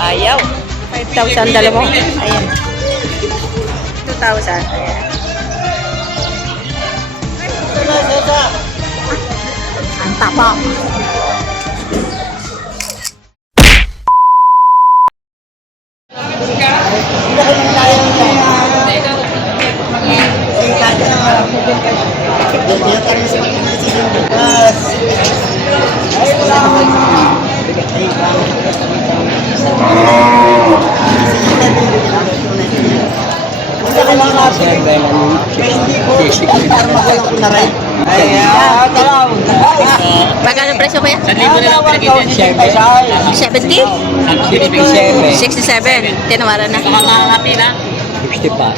Ayaw. 5,000 dalawa. Ayan. 2,000. Ayan. Ang tapa. Magkano presyo kaya? 1,000 na lang pinagkita. 70? 67. Tinawaran na. Nakakati na. 60 pa.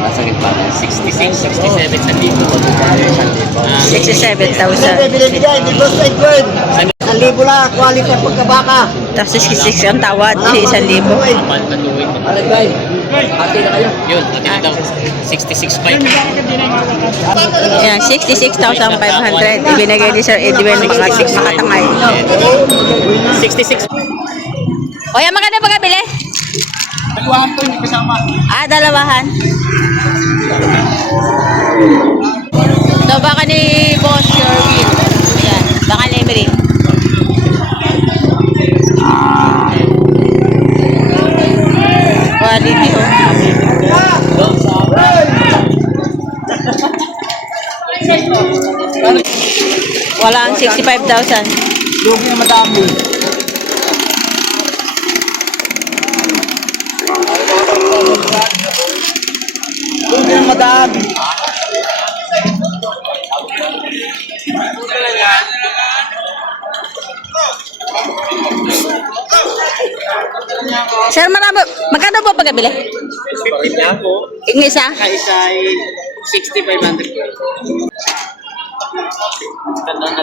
Masakit pa. 66, 67 sa dito. 67,000. Ang libo lang, quality ang pagkabaka. Tapos 66 ang tawad. 1,000. Kapal na tuwid. Alagay. Hati na kayo. Yun, hati na daw. 66.5. Yan, 66,500. Ibinigay ni Sir Edwin makatangay. 66. O yan, magkano pagkabili? Nagwahan to, hindi kasama. Dalawahan. So, baka ni Boss Sherwin. Ayan, baka ni Emery. Quality, oh. Wala ang 65,000. Lugi na madami. Lugi na madami. Sir, magkano po pagkabili? 50 na po. Isa? Kaisa ay 6,500.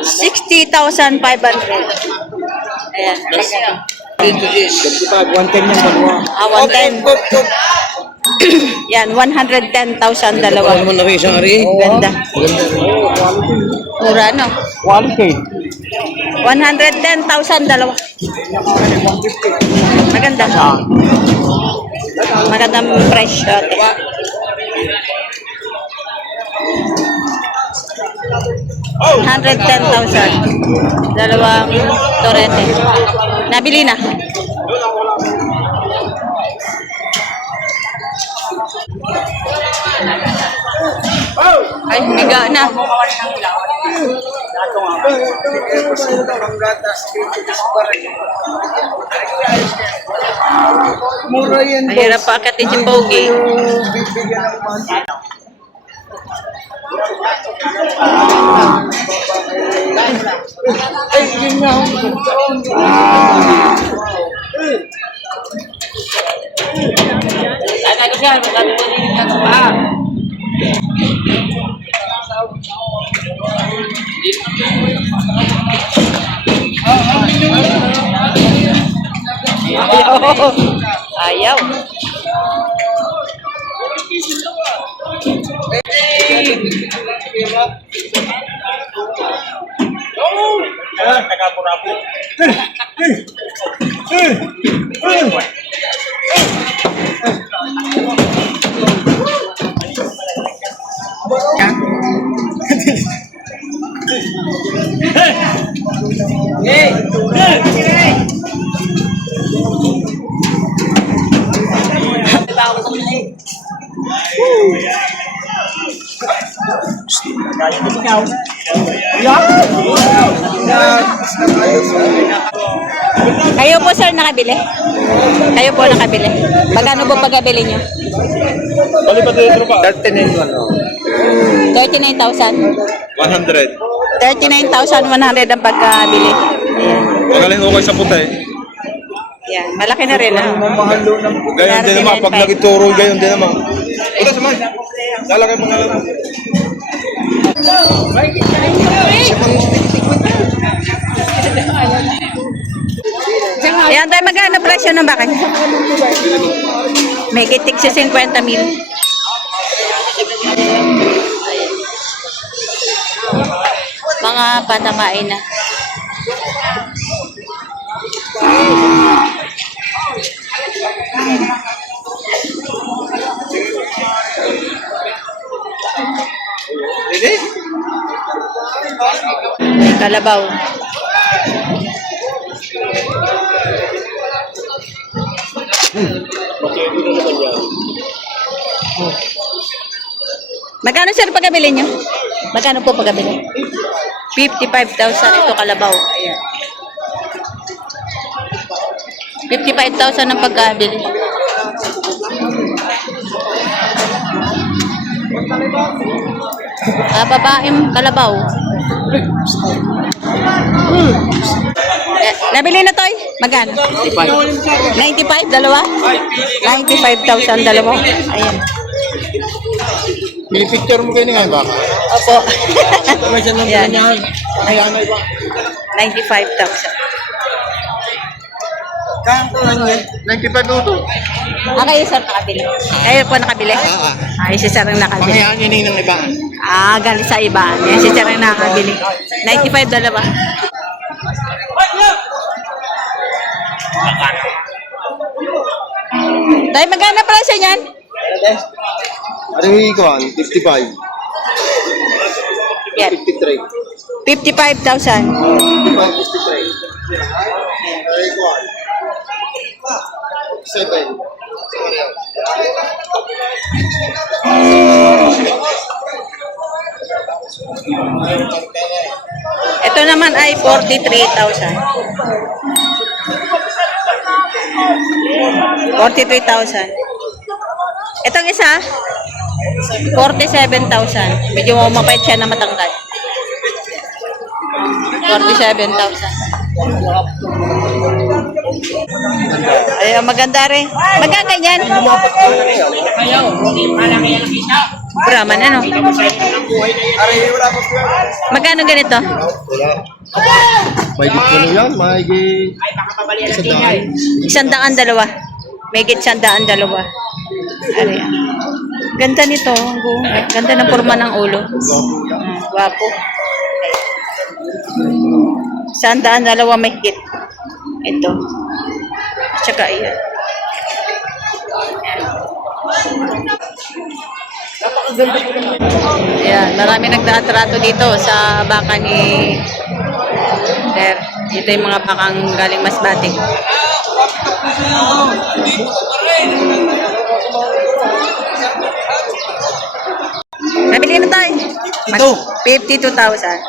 60,500. Ayan. 110 yung dalawa. 110. Yan, 110,000 dalawa. Ano na kayo isang ari? Ganda. Mura, no? Quality. 110,000 dalawa. Maganda. Magandang presyo. 110,000. Dalawang torete. Nabili na. Ay, higa na. Mura yan. Mahirap pa akitin si Pogi. Ay, yun nga. Ay, ko siya. Magkatuloy ka ito pa. Ayaw. Kayo po sir nakabili? Kayo po nakabili? Magkano po pagkabili nyo? 39,000. 100. 39,100 ang pagkabili. Ayan. Magaling ko kayo sa puti. Yan, malaki na rin. Gayon din naman. Pag nagituro, gayon din naman. Puta sa mga. Lalagay mo nga lang. Ayan tayo, magkano presyo ng baka? May kitik sa 50 mil. mga patamain na. Hindi. May kalabaw. Magkano sir pagkabili nyo? Magkano po pagkabili? 55,000 ito kalabaw. Ayan. 55,000 ang pagkabili. Babaeng kalabaw. Nabili na toy? Magkano? 95, dalawa? 95,000 dalawa. Ayan. May picture mo kayo ngayon baka? Opo. Yan. Yan. Ay, ano ba? 95,000. Kanto lang yan. 95 to. Kayo sir nakabili? Kayo po nakabili? Ay, si sir ang nakabili. Pangyayaan yun ng ibaan. Galing sa iba. Yan, si sir ang nakabili. 95 dalawa. Tayo magkano presyo niyan? Ano yung ikaw? 55. Yan. 53. 55,000. 53. Ano yung ikaw? 7. Ito naman ay 43,000. 43,000. Itong isa, 47,000. Medyo mapait siya na matangkad. 47,000. Ay, maganda rin. Magkano ganyan? Brahman, ano? Magkano ganito? May git ko yan, may git. 100 dalawa. May git 100 dalawa. Ari. Ganda nito. Ganda ng forma ng ulo. Guwapo. 100 dalawa may git. Ito. Tsaka iyan. Ayan, marami nagtatrato dito sa baka ni Sir. Ito yung mga bakang galing Masbate. Nabili na tayo. Ito. 52,000.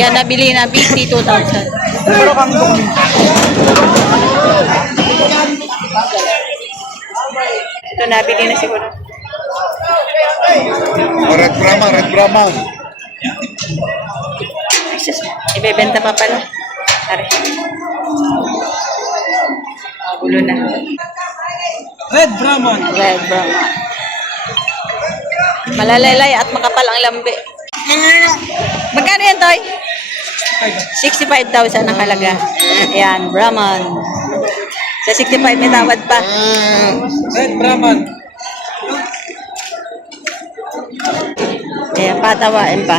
Yan, nabili na 52,000. Ito, nabili na siguro. Red Brahma, Red Brahma. Ay, sus, ibebenta pa pala. Tari. Gulo na. Red Brahman. Red Brahman. Malalaylay at makapal ang lambi. Magkano yan, Toy? 65,000 ang halaga. Ayan, Brahman. Sa 65 may tawad pa. Red Brahman. Ayan, patawain pa.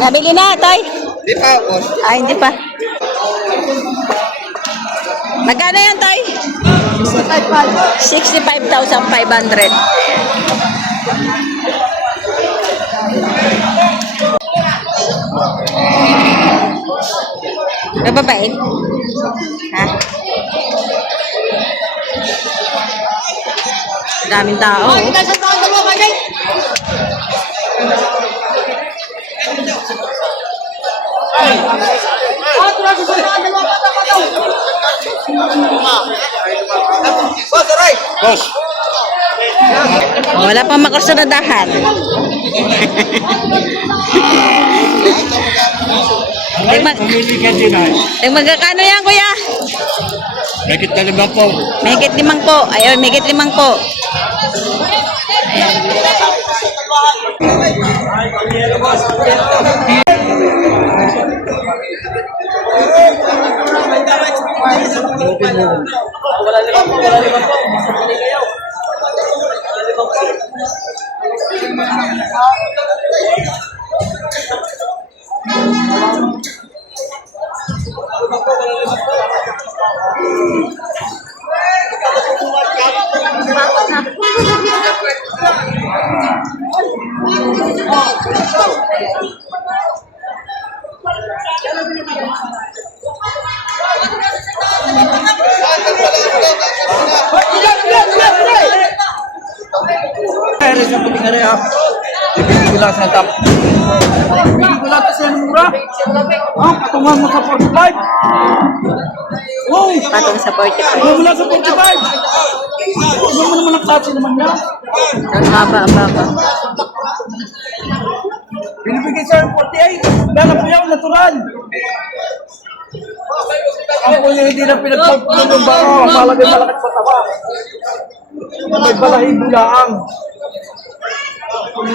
Nabili na, Toy? Di pa, boss. Ay, hindi pa. Magkano yan, Toy? 65,500. Bababait? Ha? Daming tao. Boss, aray! Boss. Wala pang makursunadahan. Magkakano yan, kuya? May kita naman po. Megit 5 po. Ayun, megit 5 po. Ayan. Wala limang po. Basta pali kayo. Wala limang po. Kaya sa puting hari ha. Ibigay ko lang sa top. Ibigay ko lang sa mura. Tungan mo sa 45. Wow! Patong sa 45. Tungan mo lang sa 45. Tungan mo naman ang klase naman niya. Ang haba. Binibigay sa 48. Dala po yung natural. Ako yung hindi na pinagpagpunan ng baro. Malagay malakas patawa. May balahibo laang. Huwag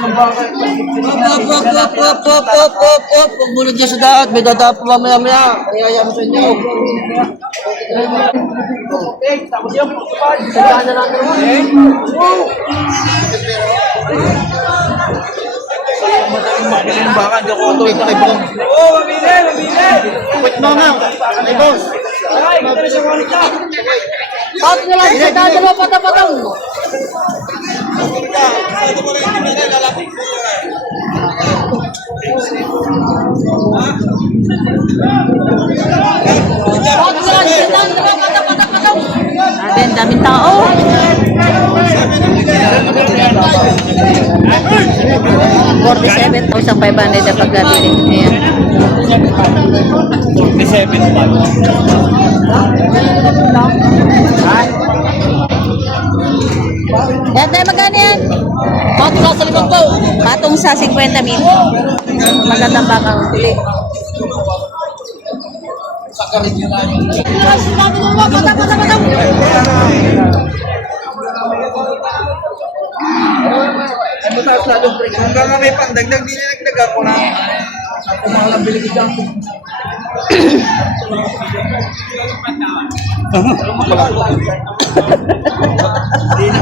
muna dyan sa daat. May dadapo mamaya-maya. Kaya mo sa inyo. Tapos yung sandaan na natin naman. Madaling makilin ng baka. Hindi ako tuwing kay Bong. Oo, mamili. Wait mo nga. Kay boss. Ay, kita na siya kulit ka. Bakit na lang sa dalawa patapatang? Atin, daming tao. 47,500 na pagkabili. Ayan. 47 pa. Yan tayo, magkano yan? Patong nasa 5 ko. Patong sa 50,000. Magandang bakang huli. Sakarin nyo lang. Ay, mataas lalong break. Hanggang nga may pandagdag, di na nagdaga ko na. Ako mahalang bilig dyan. Di na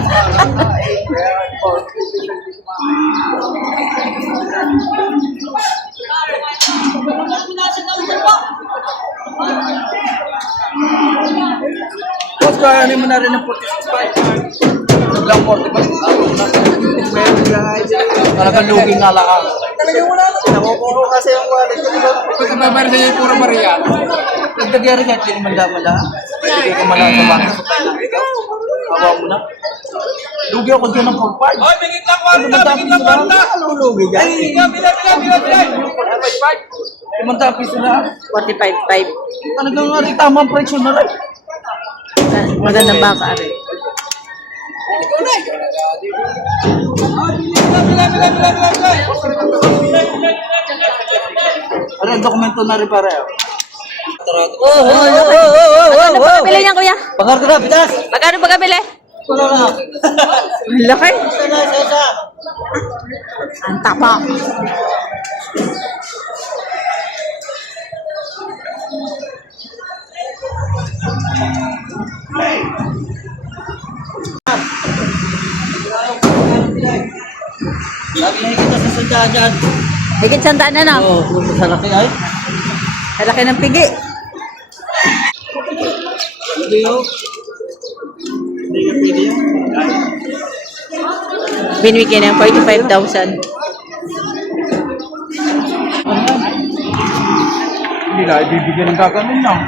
Boss, kaya mo na rin ng 46.5. Naglang 45. Talagang lugi nga lang. Talagang wala na. Nakukuro kasi yung wallet. Pagka babar sa iyo, puro Maria. Nagdagyari ka, hindi naman damala. Hindi ko mala sa bakit. Hawa mo na. Lugi ako dyan ng 45. Hoy, may gitlang kwarta. Lugi dyan. Ay, bila. 5 piso na. 45,500. Talagang nga rin tamang presyo na rin. Magandang baka rin. Ano ang dokumento na rin pareho? Magkano pagkabili niyan, kuya? Bakar ka na, pitas! Magkano pagkabili? Wala na. Ang laki. Ang tapa. Lagi na kita sa sandaan dyan. Higit sandaan na, no? Oo, kung sa laki ay. Ang laki ng pigi. Hindi yun. Binibigyan ng 45,000. Hindi na, ibibigyan ng gagamin lang.